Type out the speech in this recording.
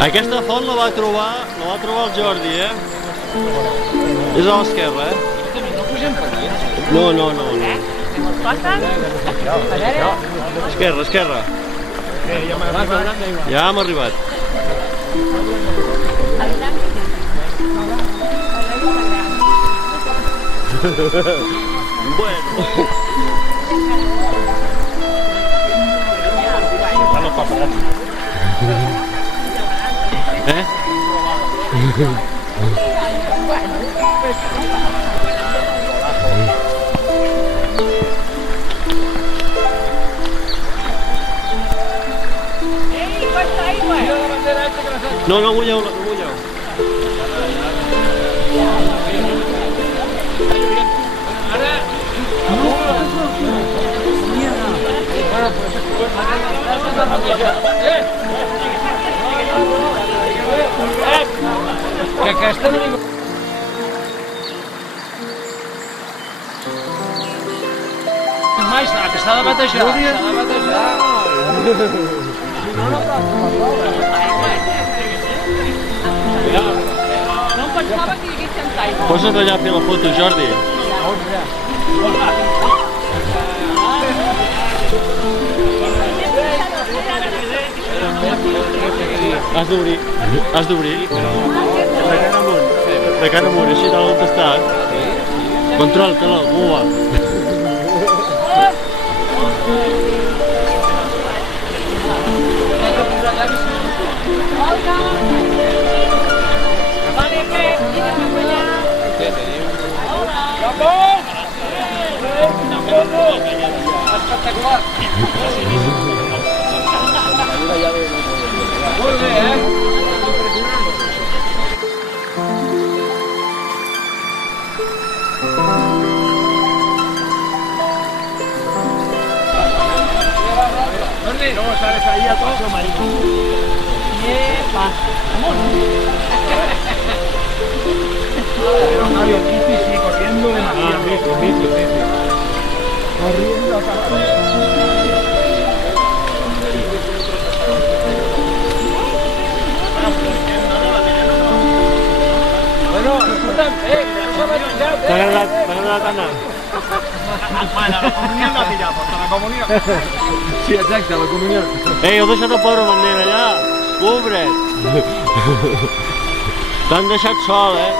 Aquesta font la va trobar el Jordi, eh? És a l'esquerra, eh? No. Esquerra. Ja hem arribat. Bueno. Eh? No mulleu. Que aquesta no li... Mai, que s'ha de batejar. No em pensava que hi hagués tanta aigua. Posa't allà a fer la foto, Jordi. Has d'obrir. De cara amunt, així tal on estàs. Control-te-la, cua. Espectacular! Molt bé, Jordi, ¿cómo sabes ahí a todo? Marino. Epa, vamos. Pero Javi, sí, corriendo demasiado. Sí. Corriendo a cada vez. Bueno, escolta'm, que no s'ha batejat, T'ha agradat anar? Bueno, la comunió no ha tirat, però la comunió... Sí, exacte, la comunió. Ei, heu deixat el pobre bandera allà? Pobret! T'han deixat sol, eh?